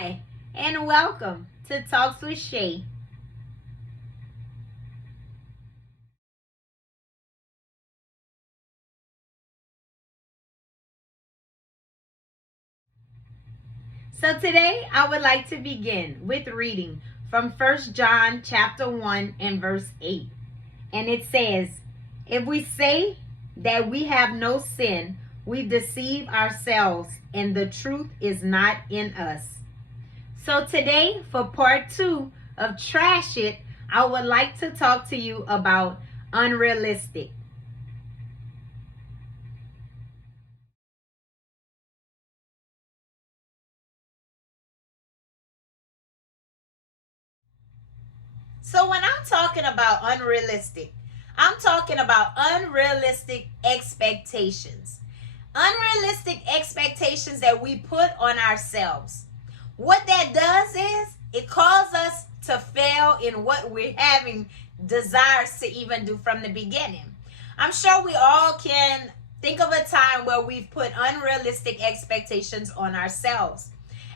Hi, and welcome to Talks with Shay. So today I would like to begin with reading from First John chapter 1 and verse 8. And it says, "If we say that we have no sin, we deceive ourselves and the truth is not in us." So today, for part 2 of Trash It, I would like to talk to you about unrealistic. So when I'm talking about unrealistic, I'm talking about unrealistic expectations. Unrealistic expectations that we put on ourselves. What that does is it causes us to fail in what we're having desires to even do from the beginning. I'm sure we all can think of a time where we've put unrealistic expectations on ourselves.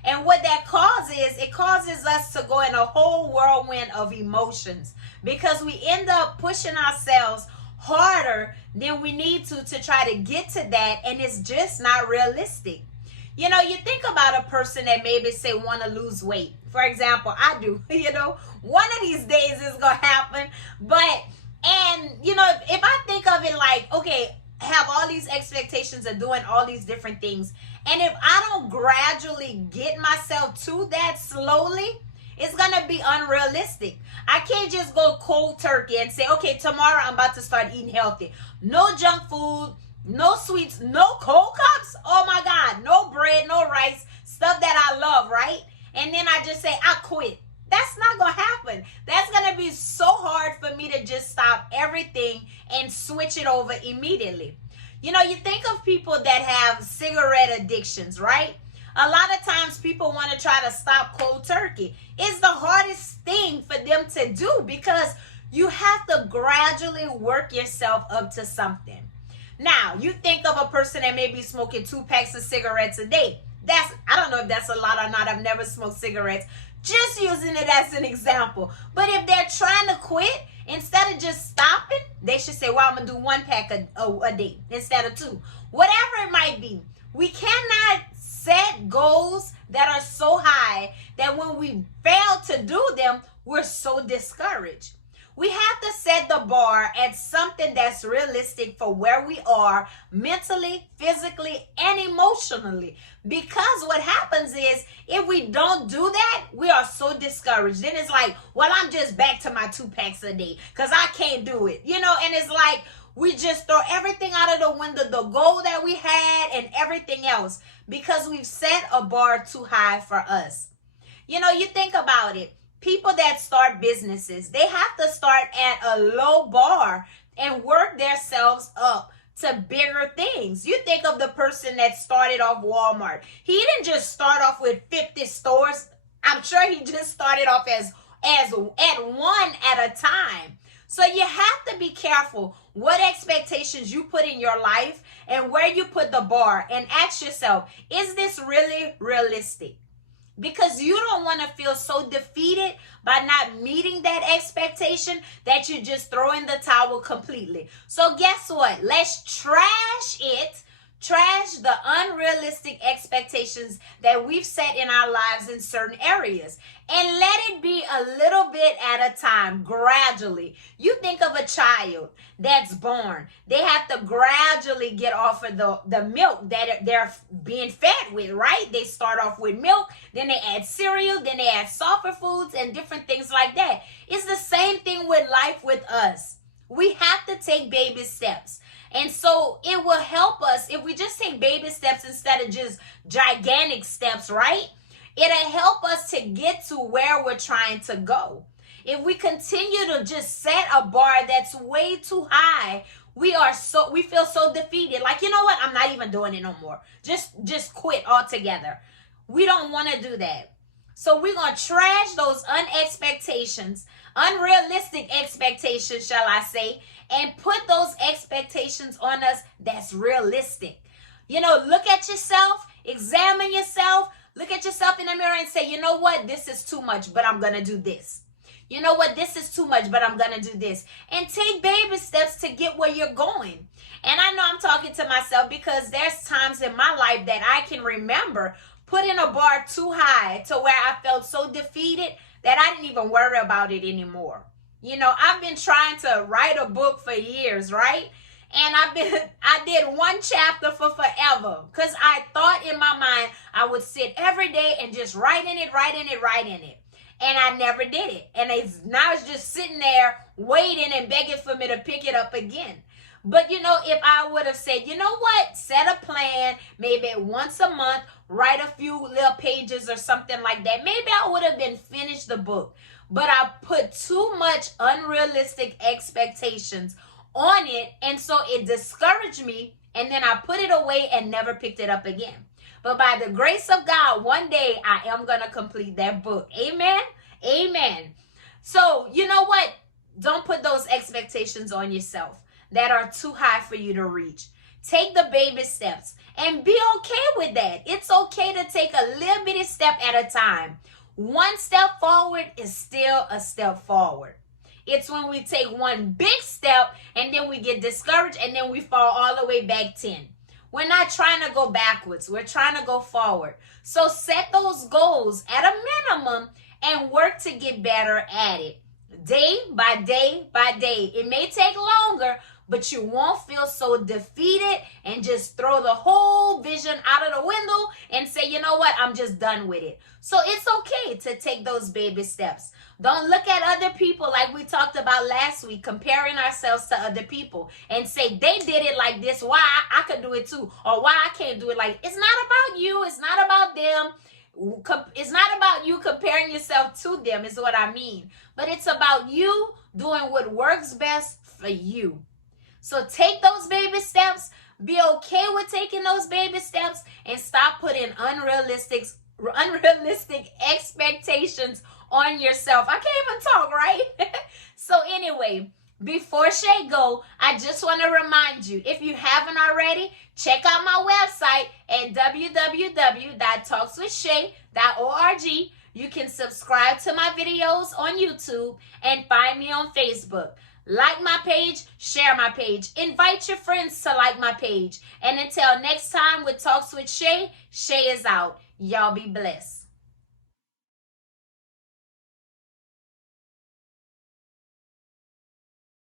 And what that causes, it causes us to go in a whole whirlwind of emotions because we end up pushing ourselves harder than we need to try to get to that, and it's just not realistic. You think about a person that maybe say want to lose weight. For example, I do. One of these days is gonna happen. But if I think of it like, okay, I have all these expectations of doing all these different things, and if I don't gradually get myself to that slowly, it's gonna be unrealistic. I can't just go cold turkey and say, okay, tomorrow I'm about to start eating healthy. No junk food, no sweets, no cold cups. Oh my God, no bread, no rice, stuff that I love, right? And then I just say, I quit. That's not gonna happen. That's gonna be so hard for me to just stop everything and switch it over immediately. You think of people that have cigarette addictions, right? A lot of times people want to try to stop cold turkey. It's the hardest thing for them to do because you have to gradually work yourself up to something. Now, you think of a person that may be smoking 2 packs of cigarettes a day. I don't know if that's a lot or not. I've never smoked cigarettes. Just using it as an example. But if they're trying to quit, instead of just stopping, they should say, well, I'm going to do 1 pack a day instead of 2. Whatever it might be. We cannot set goals that are so high that when we fail to do them, we're so discouraged. We have to set the bar at something that's realistic for where we are mentally, physically, and emotionally. Because what happens is if we don't do that, we are so discouraged. Then it's like, well, I'm just back to my 2 packs a day because I can't do it. And it's like we just throw everything out of the window, the goal that we had and everything else, because we've set a bar too high for us. You think about it. People that start businesses, they have to start at a low bar and work themselves up to bigger things. You think of the person that started off Walmart. He didn't just start off with 50 stores. I'm sure he just started off as at one at a time. So you have to be careful what expectations you put in your life and where you put the bar, and ask yourself, is this really realistic? Because you don't want to feel so defeated by not meeting that expectation that you just throw in the towel completely. So guess what? Let's trash it. Trash the unrealistic expectations that we've set in our lives in certain areas. And let it be a little bit at a time, gradually. You think of a child that's born. They have to gradually get off of the milk that they're being fed with, right? They start off with milk, then they add cereal, then they add softer foods and different things like that. It's the same thing with life with us. We have to take baby steps. And so it will help us if we just take baby steps instead of just gigantic steps, right? It'll help us to get to where we're trying to go. If we continue to just set a bar that's way too high, we feel so defeated. Like, you know what? I'm not even doing it no more. Just quit altogether. We don't want to do that. So we're going to trash those unrealistic expectations, shall I say, and put those expectations on us that's realistic. Look at yourself, examine yourself, Look at yourself in the mirror and say, you know what? This is too much, but I'm going to do this. You know what? This is too much, but I'm going to do this. And take baby steps to get where you're going. And I know I'm talking to myself because there's times in my life that I can remember putting a bar too high to where I felt so defeated that I didn't even worry about it anymore. You know, I've been trying to write a book for years, right? And I did one chapter for forever because I thought in my mind I would sit every day and just write in it. And I never did it. And now it's just sitting there waiting and begging for me to pick it up again. But, you know, if I would have said, you know what, set a plan, maybe once a month, write a few little pages or something like that, maybe I would have been finished the book. But I put too much unrealistic expectations on it, and so it discouraged me, and then I put it away and never picked it up again. But by the grace of God, one day I am going to complete that book. Amen? Amen. So, you know what? Don't put those expectations on yourself that are too high for you to reach. Take the baby steps and be okay with that. It's okay to take a little bitty step at a time. One step forward is still a step forward. It's when we take one big step and then we get discouraged and then we fall all the way back 10. We're not trying to go backwards. We're trying to go forward. So set those goals at a minimum and work to get better at it. Day by day by day. It may take longer, but you won't feel so defeated and just throw the whole vision out of the window and say, you know what, I'm just done with it. So it's okay to take those baby steps. Don't look at other people like we talked about last week, comparing ourselves to other people and say they did it like this, why I could do it too, or why I can't do it like, it's not about you, it's not about them. It's not about you comparing yourself to them is what I mean, but it's about you doing what works best for you. So take those baby steps, be okay with taking those baby steps, and stop putting unrealistic expectations on yourself. I can't even talk, right? So anyway, before Shay go, I just want to remind you, if you haven't already, check out my website at www.talkswithshay.org. You can subscribe to my videos on YouTube and find me on Facebook. Like my page, share my page, invite your friends to like my page. And until next time with Talks with Shay, Shay is out. Y'all be blessed.